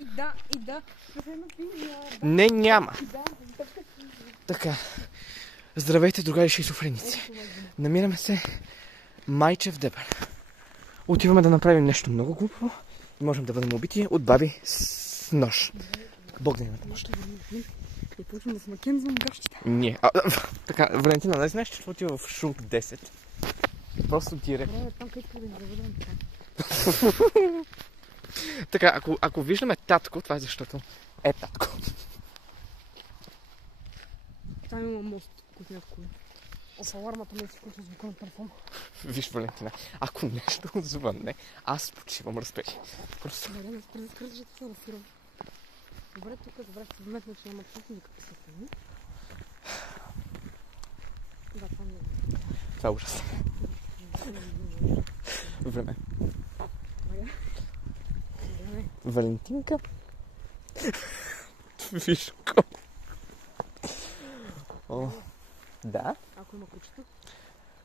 И да. Не, няма. Така. Здравейте, другари шизофреници. Намираме се Майчев Дебър. Отиваме да направим нещо много глупо. Можем да бъдем убити от баби с нож. Бог да имате нощ. И почвам да се макензвам гащите. Не. Така, Валентина, не знаеш, че отива в Шунк 10? Просто директ. Добре, там където да ни заведем така. Така, ако виждаме татко, това е защото е татко. Там има мост, който няма коли. От алармата ме си включва звука на телефон. Виж, Валентина, ако нещо звънне, аз почивам, разбери. Просто... Добре, не спрези защото се разсирам. Добре, тук добре ще вметна, че няма абсолютно никакви съседи. Да, това не е. Това е ужасно. Време. Валентинка. Виж ко. О, да? Ако има кучета?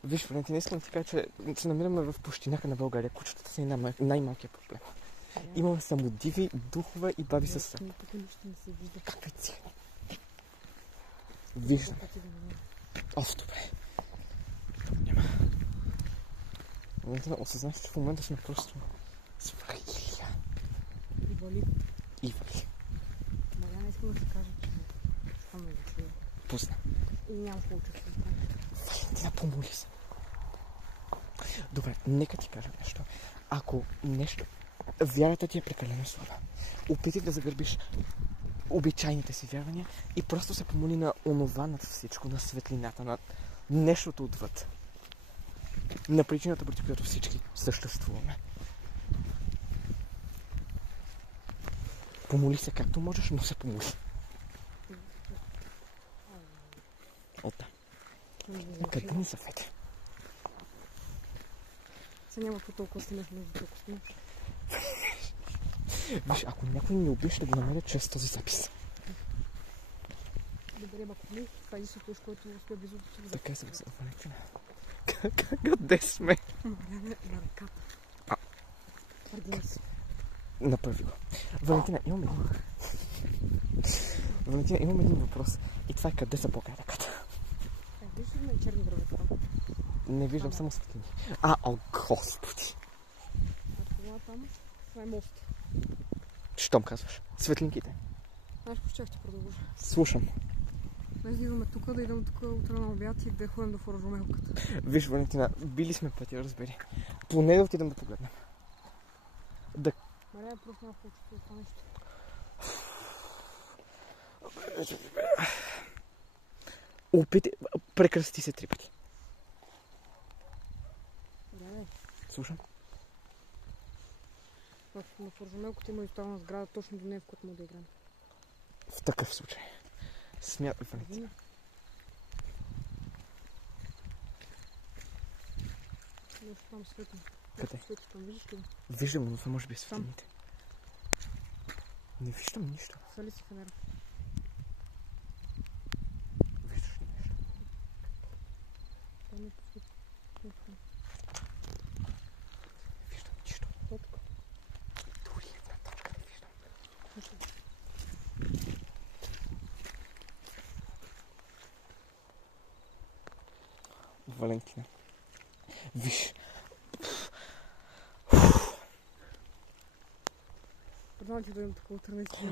Виж, Валентина, искам да ти кажа, че се намираме в пущиняка на България. Кучетата са най-малкият проблем. Имаме самодиви, духове и баби със съд. Тук нищо не се вижда. Какви цели? Виждам. Добре. Тук няма. Валентина, осъзнаш, че в момента сме просто свръхилия. Ивали. Маля, искам да се кажа, че това ме зачува. Пусна. И няма получа се. Валентина, помоли се. Добре, нека ти кажа нещо. Ако нещо... Вярата ти е прекалено слаба. Опитай да загърбиш обичайните си вярвания и просто се помоли на онова над всичко, на светлината, на нещото отвъд. На причината, против която всички съществуваме. Помоли се както можеш, но се помоли. Оттам. Къде ни съвети? Сега няма толкова снимаш между толкова снимаш. Виж, ако някой ми убие, ще го намеря чрез този запис. Добре, ако ми, това е единството, което успя близо до себе. Така се взема, Валентина. Къде сме? На ръката. Твърди си. Направи го. Валентина, имам един въпрос. И това е къде са Бога и ръката? Виждаш ли черни връвета там? Не виждам, само светлини. О, Господи! Това там, това е мост. Щом казваш? Светлинките. Аз почах ще продължа. Слушам. Днес да идваме тук, да идем тук утре на обяд и да ходим до форажумелката. Виж, Валентина, били сме пътя, разбери. Поне да отидем да погледнем. Мария, просто няма получи това нещо. Опитай, прекръсти се 3 пъти. Да. Слушам. На форажумелката има изоставена сграда точно до нея, в която мога да играем. В такъв случай. Смятай, Валентина. Нещо там светло. Къде? Светло там, виждаш ли? Виждам, но това може би е светлините. Не виждам нищо. Свали си фенера. Виждаш ли нещо? Там е посветло. Не виждам нищо. Точка. Дори една точка не виждам. Валентина. Виж. Предавам ти да имам такова търнеци.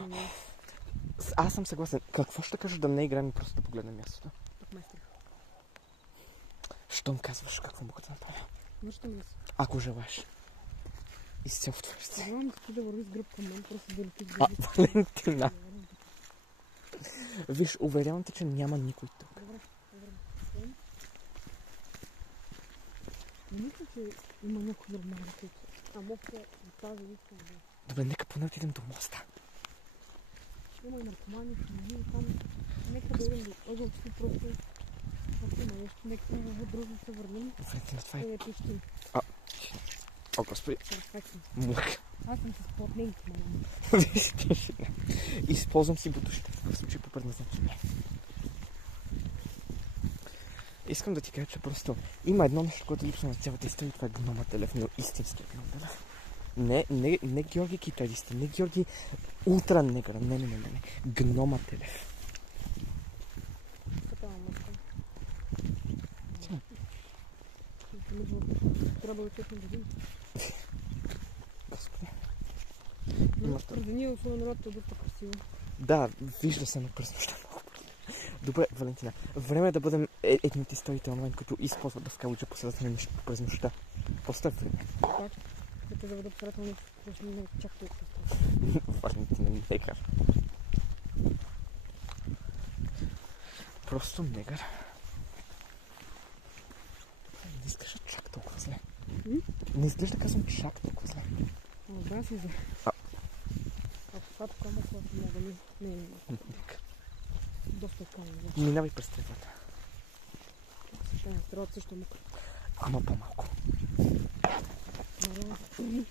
Аз съм съгласен. Какво ще кажеш да не играем и просто да погледнем мястото? Тук майстър. Щом казваш какво мога да направя? Връщам ли се? Ако желаеш. Изцяло в твоя си. Предавам ти да върви с гръб към мен, просто да лети в гърдите. Валентина. Виж, уверявам те, че няма никой тук. Добре. Не мисля, че има някой нормален тук. Мога да тази лично. Добре, нека поне отидем до моста. Има и наркомани, там. Нека да идем до ъгълчето, просто. Ако има нещо, нека да дружно се върнем. Валентина, това е... Да пищим. О, Господи. Перфектно. Мък. Аз съм с плотненки, мама. Виж, тишина. Използвам си бутушите. В такъв случай по предназначение. Искам да ти кажа, че просто има едно нещо, което липсва на цялата история. Това е гномът Лев, но истинският гном Лев. Не Георги китариста, не Георги Ултра негър, не. Гнома телев. Такава мъжка. Тя. Трябва да честно години. Господи. Но предени в номерата е доста красиво. Да, вижда се, но през нощта много. Добре, Валентина, време е да бъдем едните стоите онлайн, които използват да скалуджа по средата през нощта. Поставь време. Пак, да те заведа по средата на просто не чак толкова. Валентина, негър. Просто негър. Не изглежда чак толкова зле. Не изглежда, казвам, чак толкова зле. Да, си за. Ако това така моква, много ми не е доста камън. Минавай през тревата. Тревата също е мокра. Ама по-малко. Наравно се чури.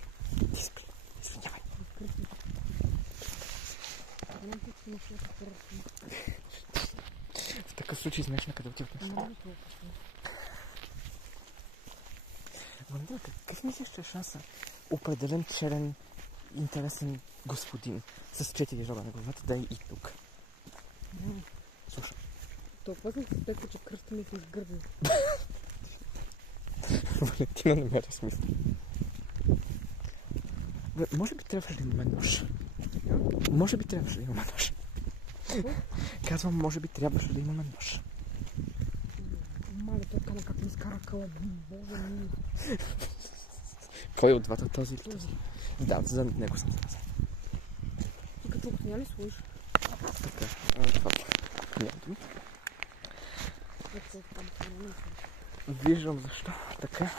Ти спри. Извинявай. В такъв случай знаеш на къде отиваме. Валентина, какъв мислиш, че е шанса определен черен, интересен господин с 4 рога на главата да е и тук? Слушай. Толкова съм се спеква, че кръста ми се изгърби. Валентина не ме размисли. Може би трябваше да имаме нож. Може би трябваше да имаме нож. Казвам, може би трябваше да имаме нож. Мале, той кана как ми изкара къла. Боже ми. Кой от двата, този или този? Да, за него съм казал. Ти като окня ли слушаш? Така, това няма. Виждам защо. Така.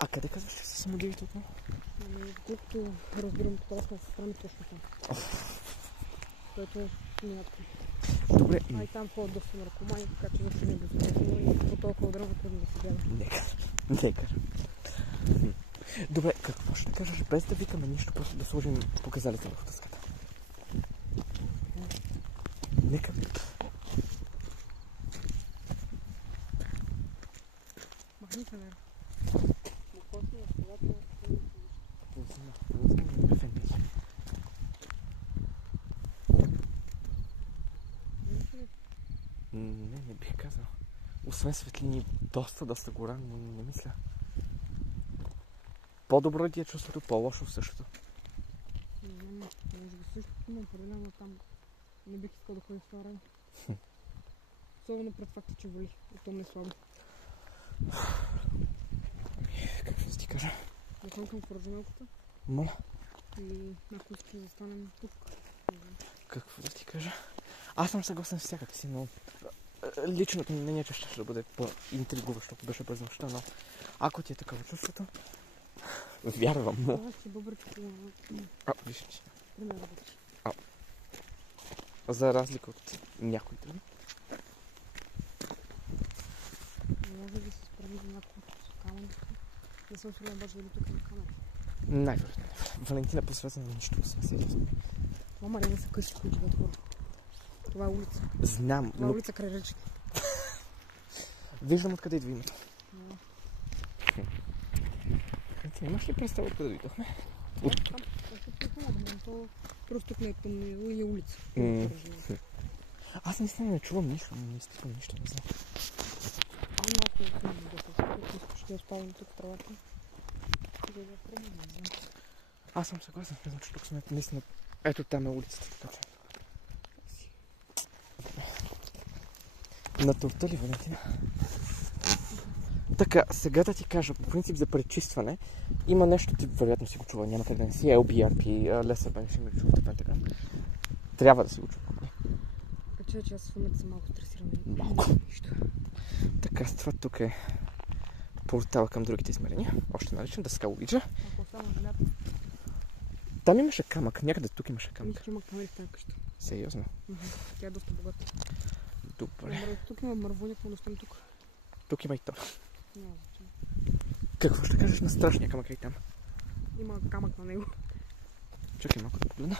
А къде казваш, че са самодиите отново? Колкото разбирам, това сме се страни точно там. Което е някакво. Добре. А и там ходят доста наркомани, така че защо не е безопасно и по толкова дърво трудно да се гледа. Негър. Добре, какво ще кажеш, без да викаме нищо, просто да сложим показалите върху дъската? Нека. Махни се, не. Не бих казал. Освен светлини, доста гора, не мисля. По-добро ли ти е чувството, по-лошо в същото? Не знам, може би също имам проблема там. Не бих искал да ходя в това време. Особено пред факта, че вали. И то не е слабо. Какво да ти кажа? Да ходим към форджамелката. Моля. И някой ще застанем тук. Какво да ти кажа? Аз съм съгласен с всякак си, но личното ми мнение, че ще бъде по-интригуващо, ако беше през нощта, но ако ти е такова чувството, вярвам му. Аз си бъбричко. Виж. Пример работи. За разлика от някои други. Може да се справи за някой камънчето. Не съм сигурна обаче дали тук има камера. Най-вероятно. Валентина посредствено на нищо, сериозно. Мама, не са къщи, които живеят хора. Това е улица. Знам, Това е улица край речки. Виждам откъде идва името. Валентина, имаш ли представа откъде дойдохме? Просто тук не е тъмно и е улица. Аз наистина не чувам нищо, не изтипвам нищо, не знам. Малко е тъмно да ще оставим тук травата. Аз съм съгласен, смятам, че тук сме наистина. Ето там е улицата, точно. На турта ли, Валентина? Така, сега да ти кажа, по принцип за пречистване има нещо, ти вероятно си го чува, няма как да не си, LBRP, Lesser Bank, ще ми го чува в Пентаграм. Трябва да си го чува. Така че аз в момента съм малко стресирана. Малко. Така, това тук е портала към другите измерения. Още наричам, да скаловиджа. Ако остана земята. Там имаше камък, някъде тук имаше камък. Мисля, че има камери в тази къща. Сериозно? Тя е доста богата. Добре. Тук има мървони, ако не оставим тук. Тук има и то. Няма значение. Какво ще кажеш на страшния камък и там? Има камък на него. Чакай малко да погледна.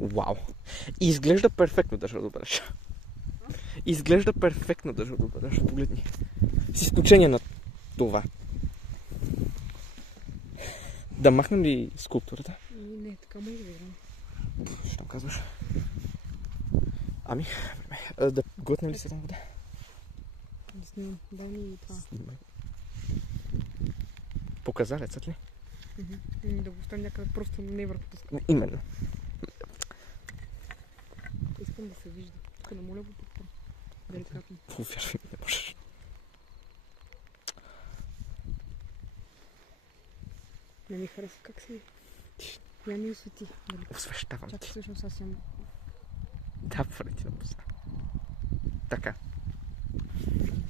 Вау! Изглежда перфектно, държа да бъдеш. Изглежда перфектно даже погледни. С изключение на това. Да махнем ли скулптурата? Не, така може да играем. Що казваш? Ами, да глътнем ли се там вода? Да снимам. Дай ми това. Снимай. Показалецът ли? Да го оставим някъде просто не върху дъската. Именно. Искам да се вижда. Тук да моля го тук. Деликатно. Вярвай ми, не можеш. Не ми хареса как си. Я ми освети. Дали? Освещавам Чакай, ти. всъщност аз имам. Да, преди да познавам. Така.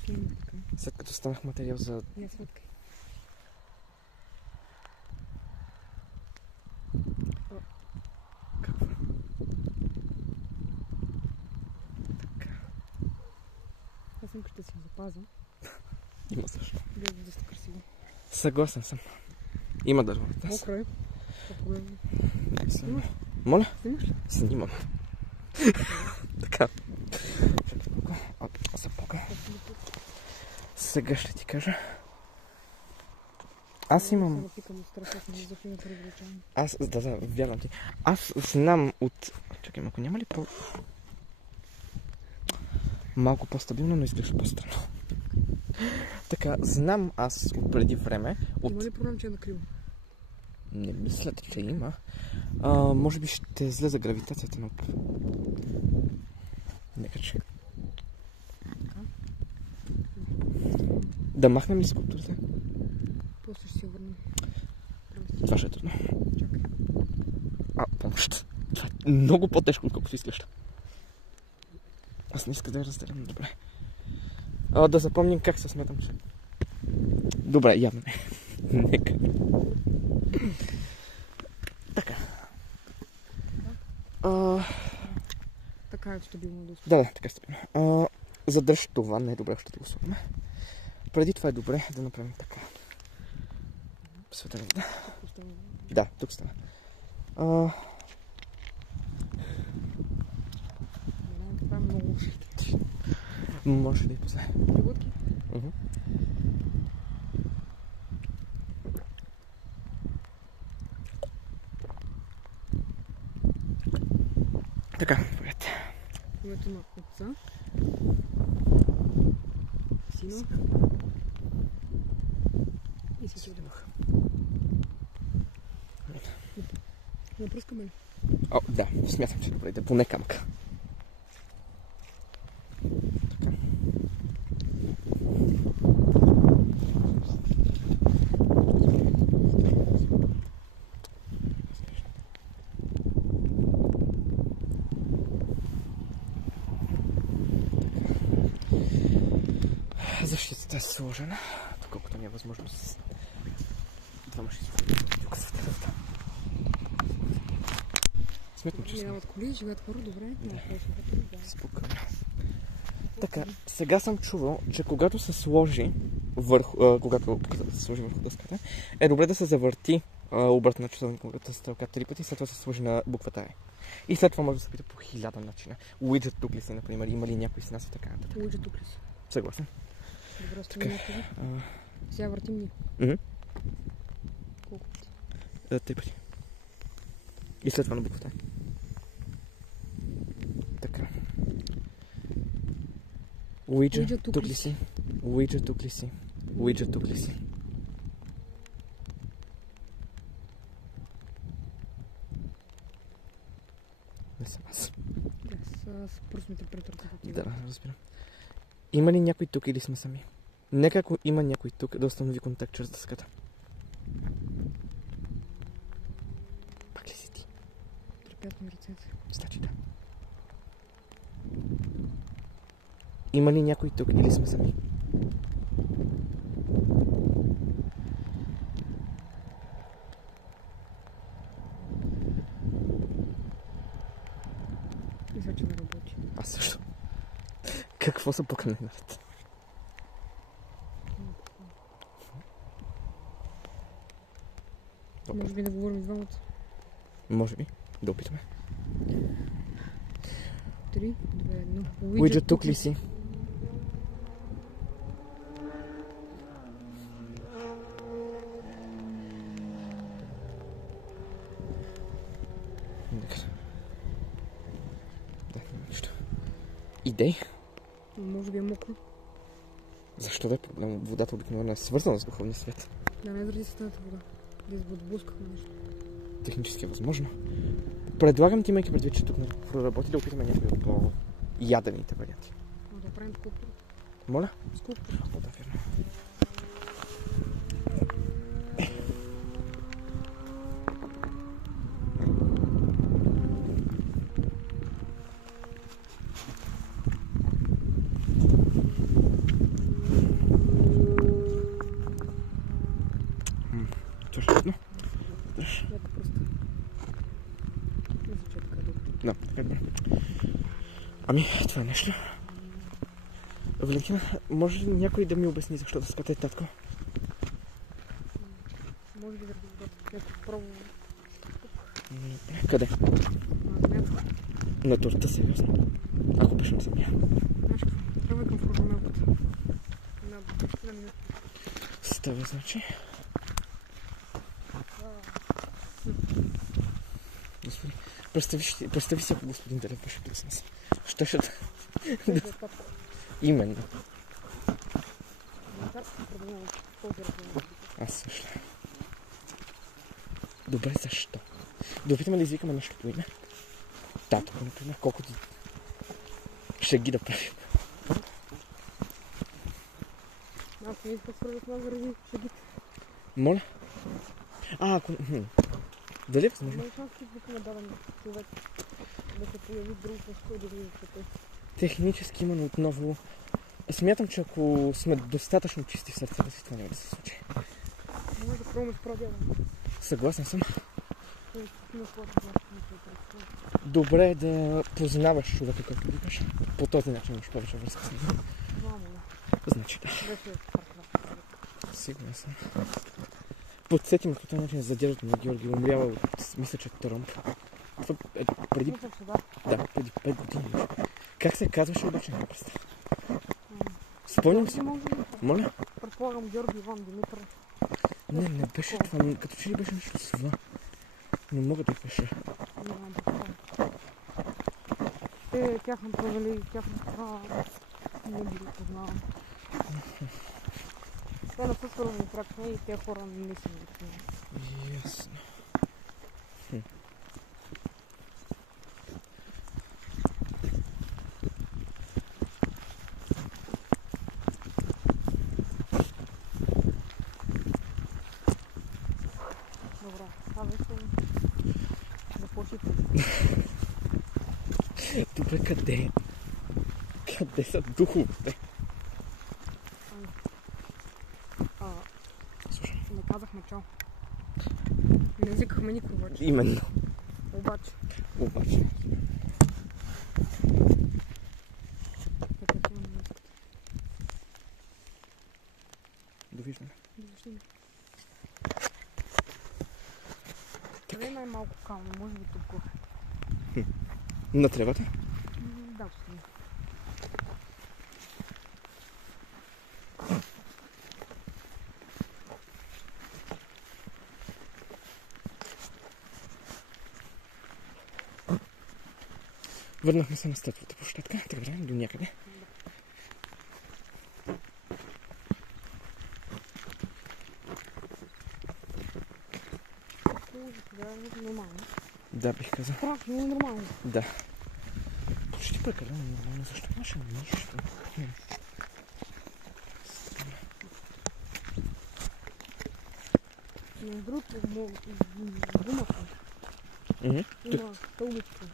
Филм така. След като станах материал за... Я сфоткай. Какво? Така. Аз съм ще си го запазя. Има защо. Гледа доста красиво. Съгласен съм. Има дърво. Мокро е. Погледно. Снимаш? Моля? Снимаш ли? Снимам. Така. Запока. Сега ще ти кажа. Аз имам... Само пикам от страх, аз не въздух и не привлечавам. Да, вярвам ти. Аз знам от... Чакай, ако няма ли по... Малко по-стабилно, но изглежда по-странно. Така, знам аз от преди време... Има ли проблем, че е накриво? Не мисля, че има. Може би ще излезе гравитацията на... Нека че... Да махнем ли скулптурата? После ще си я върнем. Това ще е трудно. Чакай. Помощ. Това е много по-тежко, отколкото изглежда. Аз не иска да я разделям. Добре. Да запомним как се смятам, че... Добре, явно не. Нека. Така. Така е стабилно да успи. Да, така е стабилно. Задържи това, не е добре, ще ти го слагаме. Преди това е добре да направим така. Светена вода. Да, тук става. Това е много лошо. Може да и после. Пригодки? Така, поглед. Името на отца. Сина. И Светия Дух. Не пръскаме ли? Да, смятам, че добре, да поне камъка. Така. Защитата е сложена, доколкото ми е възможност. Двама ще тук светлината. Смятам, че Минават коли, живеят хора, добре. Спокойно. Така, сега съм чувал, че когато се сложи върху, дъската, е добре да се завърти обратно на часовната стрелка 3 пъти и след това се сложи на буквата E. И след това може да се пита по 1000 начина. Уиджет тук ли си, например, има ли някой с нас и така нататък. Уиджет тук ли си? Съгласен. Добре, стоим някъде. Сега въртим ни. Колко пъти? 3 пъти. И след това на буквата E. Така. Уиджа тук ли си? Уиджа тук ли си? Уиджа тук ли си? Не съм аз. С пръстните претъркват. Да, разбирам. Има ли някой тук или сме сами? Нека ако има някой тук, да установи контакт чрез дъската. Пак ли си ти? Трепят ми ръцете. Значи да. Има ли някой тук или сме сами? Мисля, че не работи. Аз също. Какво са покъмне наред? Може би да говорим двамата. Може би. Да опитаме. 3, 2, 1. Уиджет, тук ли си? Да, нищо. Идей? Може би е мокро. Защо да е проблем? Водата обикновено е свързана с духовния свет. Да, не заради стената вода. Да изблъскахме нещо. Технически е възможно. Предлагам ти, имайки предвид, че тук проработи, да опитаме някои от по-ядените варианти. Да правим скулптура. Моля? Скулптура. О, да, верно. Точно. Ето просто. Мисля, че е така добре. Да, така добре. Ами, това е нещо. Валентина, може ли някой да ми обясни защо дъската е татко? Може би заради водата. Някой пробва. Къде? На земята. На торта, сериозно. Ако беше на земя. Знаеш какво? Тръгвай към фургонелката. На 10 минути. Става, значи. Господи, представи си, ако господин Делев беше тук с нас. Що ще... Именно. Аз също. Добре, защо? Да опитаме да извикаме нещо по име. Татко, например, колкото шеги да правим. Аз не искам свързах нас заради шегите. Моля? Ако... Дали е възможно? Няма шанс, че викаме даден човек да се появи друг нещо и да види света. Технически именно отново... Смятам, че ако сме достатъчно чисти в сърцата си, това няма да се случи. Може да пробваме с пробява. Съгласен съм. Добре е да познаваш човека, който любиш. По този начин имаш повече връзка с него. Значи да. Сигурен съм. Подсетим по този начин за дядото на Георги. Умрява от, мисля, че тромб. Това е преди... Да, преди 5 години. Как се казваше обаче? Не представя. Спомням си. Моля? Предполагам Георги Иван Димитров. Не беше това. Като че ли беше нещо с това. Не мога да пиша. Те тяхната, нали, тяхната не ги познавам. Те не са свързани пряко и те хора не са ги познавам. Ясно. Добре, това вече започвате. Добре, къде? Къде са духовете? Слушай. Не казахме чао. Не извикахме никой обаче. Именно. Обаче. Довиждане. Къде е най-малко кално? Може би тук горе. На тревата? Да, господин. Върнахме се на статуата площадка. Така до някъде. Нормално. Да, бих казал. Страшно нормално. Да. Почти прекалено нормално. Защо нямаше нищо? Между другото, гумата има стълбичка,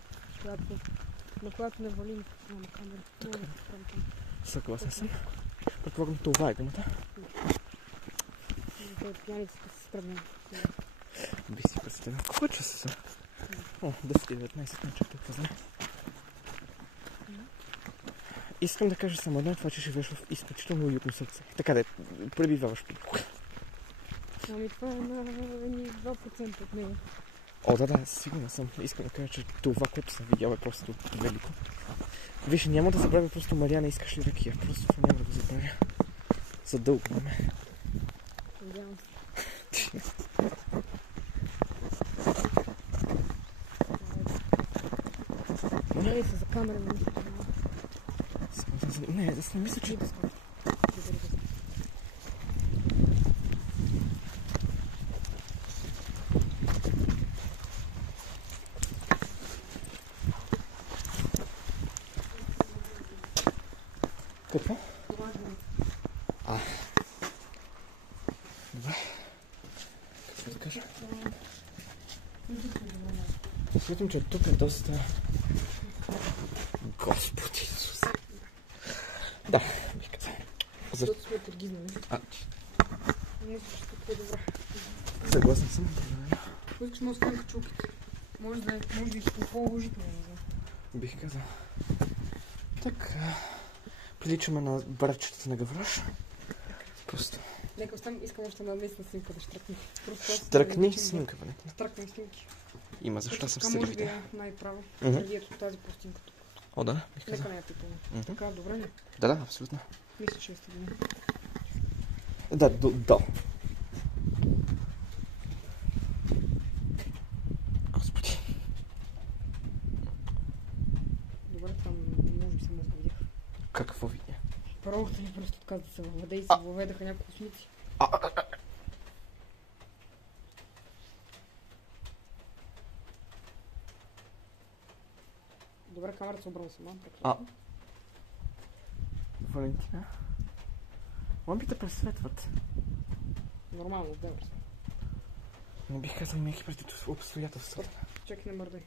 на която не валим на камера. Съгласен съм. Предполагам, това е гумата. Пияницата се стръгна. Би си представил. Колко часа са? О, 10:19 на чакай каза. Искам да кажа само едно, това, че живееш в изключително уютно сърце. Така да пребиваваш тук. Ами това е на 2% от него. О, да, сигурно съм. Искам да кажа, че това, което съм видял, е просто велико. Виж, няма да забравя просто Мариана, искаш ли ракия? Просто това няма да го забравя. За дълго време. Надявам се. Гледай се за камера, не мисля, че Не, аз не мисля, че... Какво? А. Добре. Какво да кажа? Смятам, че тук е доста... Господи Исус. Да, бих казал. Защото сме търгизнали. Мисля, че тук е добре. Съгласен съм. Искаш да оставим качулките. Може да и по-положително, не знам. Бих казал. Така. Приличаме на братчетата на Гаврош. Просто. Нека оставим, искам още една местна снимка да штръкни. Штръкни снимка, бе. Штръкнем снимки. Има, защо съм така може сървите. би е най-право. Сървието от тази пластинка тук. О, да, бих казал. Нека не я пипаме. Така, добре ли? Да, абсолютно. Мисля, че е стабилно. Да, до. Господи. Добре, това може би само да видях. Какво видя? Първото ми просто отказа да се въведе и се въведаха няколко снимки. Добре, камерата се обрана сама. Валентина? Лампите пресветват. Нормално, вдеваш се. Не бих казал меки преди обстоятелства. Чакай, не мърдай.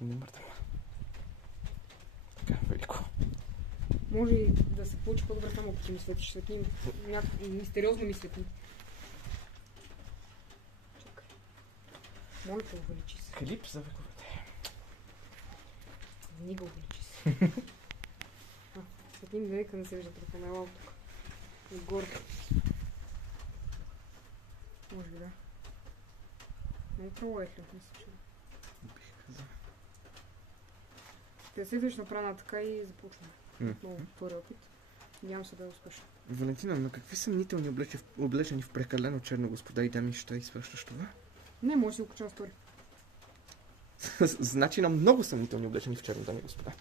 Не мърдам. Така, велико. Може и да се получи по-добре само, ако ми светиш. Светни, мистериозно ми светни. Чакай. Моля те, увеличи се. Клип за вековете. Не го увеличи се. Светни ми нека не се вижда телефона. Ела тук. Отгоре. Може би да. Много право е ли? Мисля, че Бих казал. Ще се идваш направена така и започваме. Много първи опит. Нямам се да е успешно. Валентина, но какви съмнителни облечени в прекалено черно господа и дами ще изпращаш това? Не, може да си го кача стори. Значи на много съмнителни облечени в черно, дами и господа.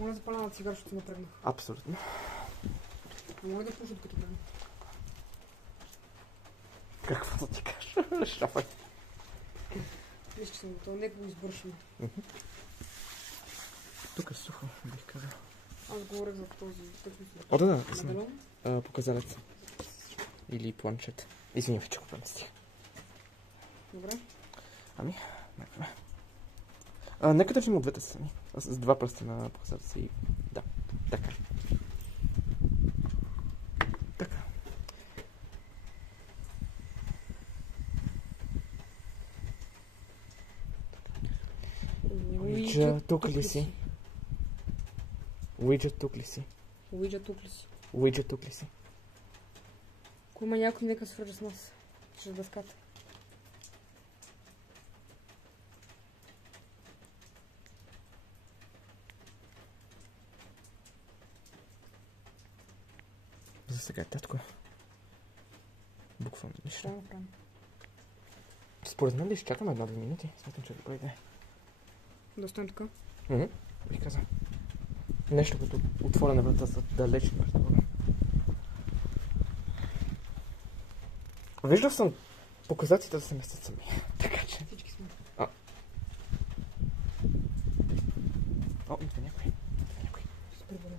Моля запаля на цигар, защото се напрегнах. Абсолютно. Моля да пушат като мен. Какво да ти кажа? Шафай. Мисля, че съм готова. Нека го избършим. Тук е сухо, бих казал. Аз говорех за този точно си. О, да. Медальон? Показалец. Или планчет. Извинявай, че го стих. Добре. Ами, нека да взема от двете страни. С два пръста на показалеца и... Да, така. Така. Уиджа, тук ли си? Уиджа, тук ли си? Уиджа, тук ли си? Уиджа, тук ли си? Ако има някой, нека свържа с нас. Чрез дъската. За сега е татко. Буквално нищо. Ще направим. Според мен да изчакаме 1-2 минути. Смятам, че е добра идея. Да оставим така? Бих казал. Нещо като отворена врата за далечни разговори. Виждал съм показателите да се местят сами. Така че... Всички сме. Идва някой. Ще се приборим.